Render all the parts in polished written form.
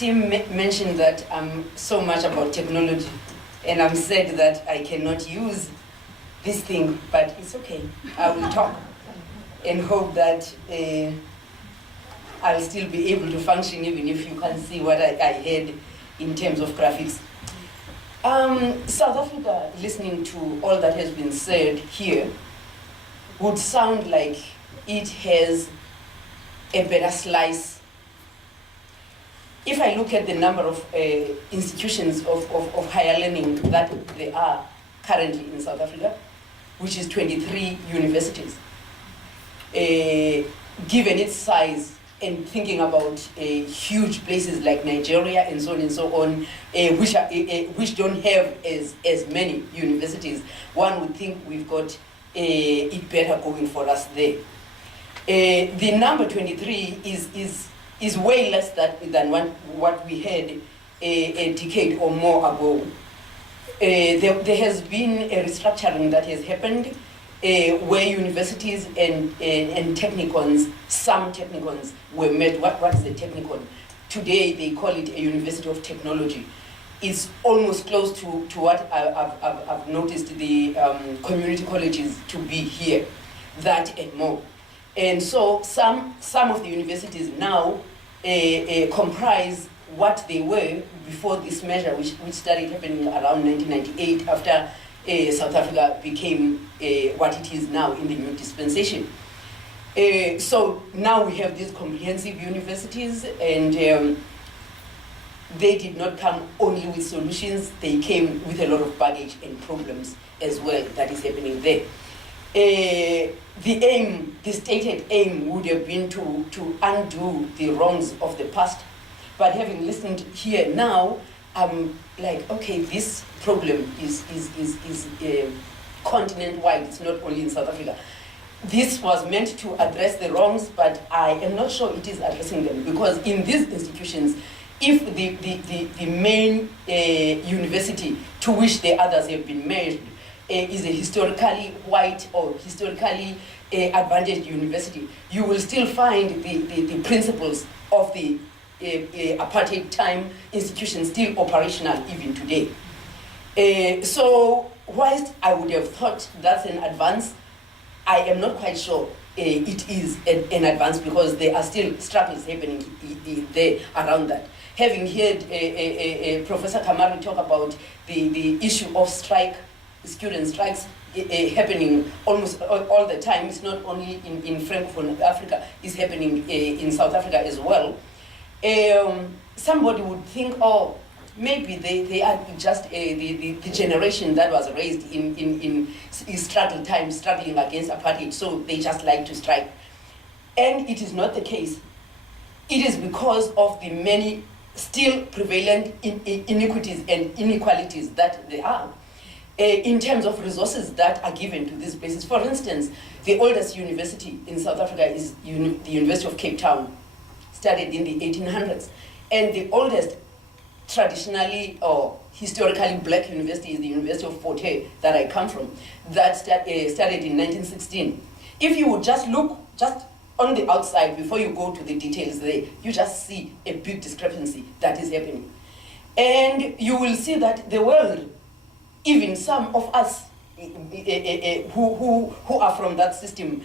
Tim mentioned that I'm so much about technology, and I'm sad that I cannot use this thing, but it's okay. I will talk and hope that I'll still be able to function even if you can't see what I had in terms of graphics. South Africa, listening to all that has been said here, would sound like it has a better slice. If I look at the number of institutions of higher learning that there are currently in South Africa, which is 23 universities, given its size and thinking about huge places like Nigeria and so on and so on, which don't have as many universities, one would think we've got it better going for us there. The number 23 is way less than what we had a decade or more ago. There has been a restructuring that has happened where universities and technicons, some technicons were met. What is a technicon? Today they call it a university of technology. It's almost close to what I've noticed the community colleges to be here, that and more. And so some of the universities now comprise what they were before this measure, which started happening around 1998 after South Africa became what it is now in the new dispensation. So now we have these comprehensive universities, and they did not come only with solutions, they came with a lot of baggage and problems as well that is happening there. The stated aim would have been to undo the wrongs of the past. But having listened here now, I'm like, okay, this problem is continent-wide, it's not only in South Africa. This was meant to address the wrongs, but I am not sure it is addressing them, because in these institutions, if the main university to which the others have been merged is a historically white or historically advantaged university, you will still find the principles of the apartheid time institution still operational even today. So whilst I would have thought that's an advance, I am not quite sure it is an advance, because there are still struggles happening there around that. Having heard Professor Kamaru talk about the issue of student strikes happening almost all the time, it's not only in Francophone Africa, it's happening in South Africa as well. Somebody would think, oh, maybe they are just the generation that was raised in struggle time, struggling against apartheid, so they just like to strike. And it is not the case. It is because of the many still prevalent inequities and inequalities that there are in terms of resources that are given to these places. For instance, the oldest university in South Africa is the University of Cape Town, started in the 1800s. And the oldest traditionally or historically black university is the University of Fort Hare that I come from, that started in 1916. If you would just look just on the outside before you go to the details there, you just see a big discrepancy that is happening. And you will see that the world, even some of us who are from that system,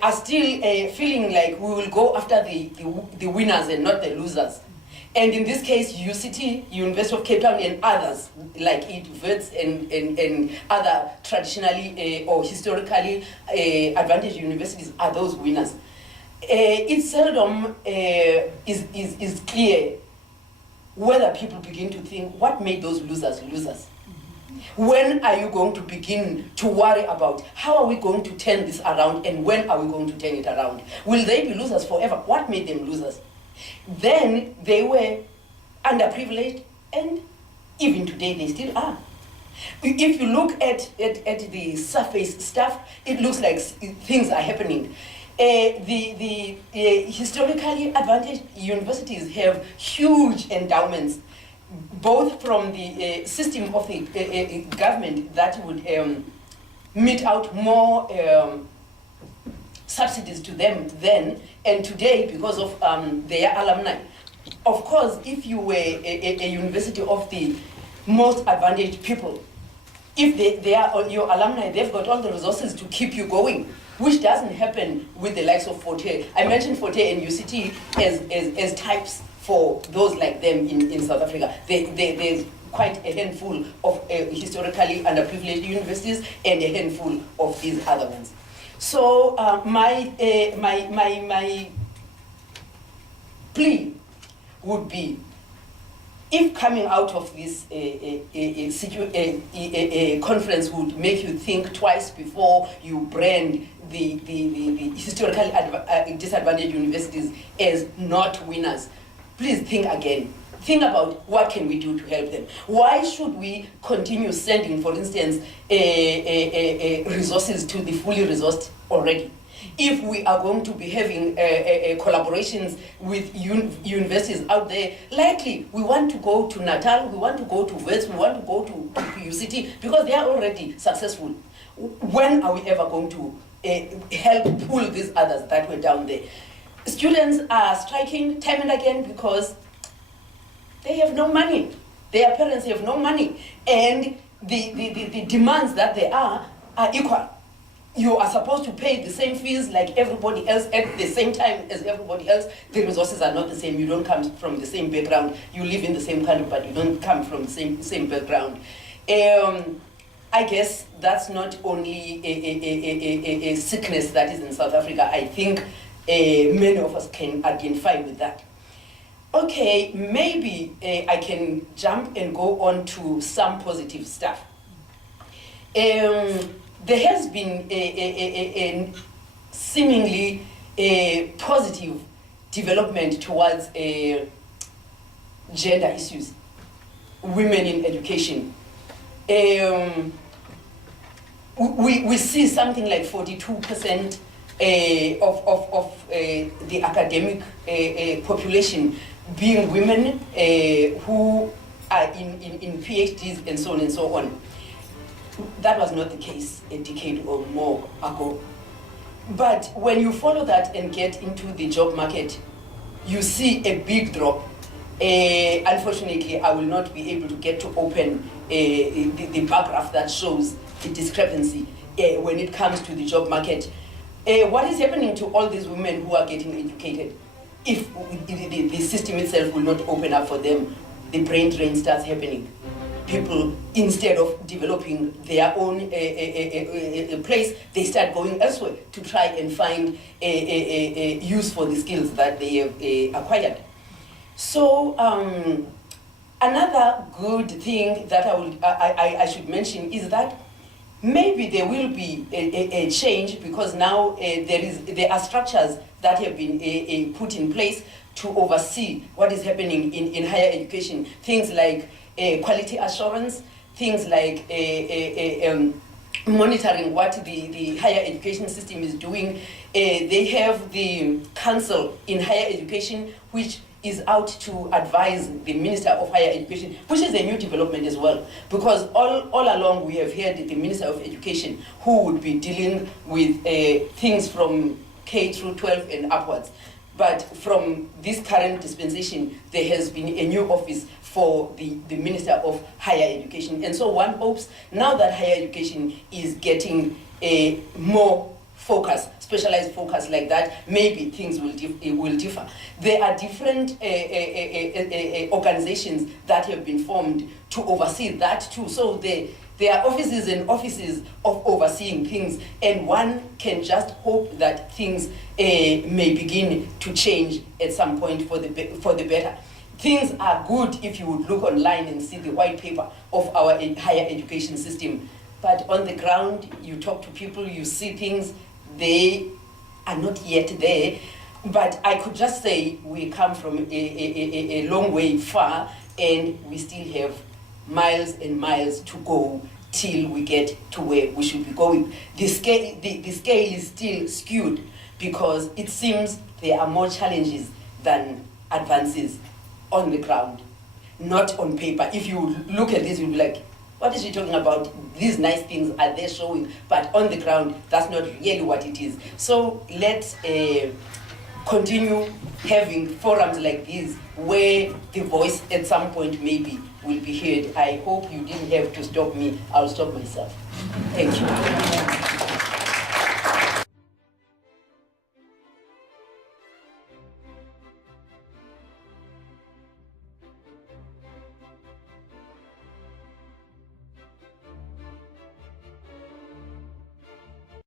are still feeling like we will go after the winners and not the losers. And in this case, UCT, University of Cape Town, and others like it, WITS and other traditionally or historically advantaged universities are those winners. It seldom is clear whether people begin to think, what made those losers losers? When are you going to begin to worry about how are we going to turn this around, and when are we going to turn it around? Will they be losers forever? What made them losers? Then they were underprivileged, and even today they still are. If you look at the surface stuff, it looks like things are happening. The historically advantaged universities have huge endowments, both from the system of the government that would mete out more subsidies to them then, and today, because of their alumni of course, if you were a university of the most advantaged people, if they are your alumni, they've got all the resources to keep you going, which doesn't happen with the likes of Forte. I mentioned Forte and UCT as types for those like them in South Africa. There's quite a handful of historically underprivileged universities and a handful of these other ones. So my plea would be, if coming out of this conference would make you think twice before you brand the historically disadvantaged universities as not winners, please think again. Think about what can we do to help them. Why should we continue sending, for instance, resources to the fully resourced already? If we are going to be having collaborations with universities out there, likely we want to go to Natal, we want to go to West, we want to go to UCT, because they are already successful. When are we ever going to help pull these others that were down there? Students are striking time and again because they have no money. Their parents have no money. And the demands that they are equal. You are supposed to pay the same fees like everybody else at the same time as everybody else. The resources are not the same. You don't come from the same background. You live in the same country, but you don't come from the same background. I guess that's not only a sickness that is in South Africa. I think many of us can identify with that. Okay, maybe I can jump and go on to some positive stuff. There has been a seemingly positive development towards gender issues, women in education. We see something like 42% of the academic population being women who are in PhDs and so on and so on. That was not the case a decade or more ago. But when you follow that and get into the job market, you see a big drop. Unfortunately, I will not be able to get to open the bar graph that shows the discrepancy when it comes to the job market. What is happening to all these women who are getting educated? If the system itself will not open up for them, the brain drain starts happening. People, instead of developing their own place, they start going elsewhere to try and find a use for the skills that they have acquired. So another good thing that I should mention is that maybe there will be a change, because now there are structures that have been put in place to oversee what is happening in higher education. Things like quality assurance, things like monitoring what the higher education system is doing. They have the Council in Higher Education, which is out to advise the Minister of Higher Education, which is a new development as well, because all along we have heard the Minister of Education, who would be dealing with things from K through 12 and upwards. But from this current dispensation, there has been a new office for the Minister of Higher Education. And so one hopes now that higher education is getting a more focus, specialized focus like that, maybe things will differ. There are different organizations that have been formed to oversee that too. So there are offices and offices of overseeing things, and one can just hope that things may begin to change at some point for the better. Things are good if you would look online and see the white paper of our higher education system. But on the ground, you talk to people, you see things, they are not yet there. But I could just say we come from a long way far, and we still have miles and miles to go till we get to where we should be going. The scale is still skewed, because it seems there are more challenges than advances on the ground, not on paper. If you look at this, you'll be like, what is she talking about? These nice things are there showing, but on the ground, that's not really what it is. So let's continue having forums like these where the voice at some point maybe will be heard. I hope you didn't have to stop me. I'll stop myself. Thank you.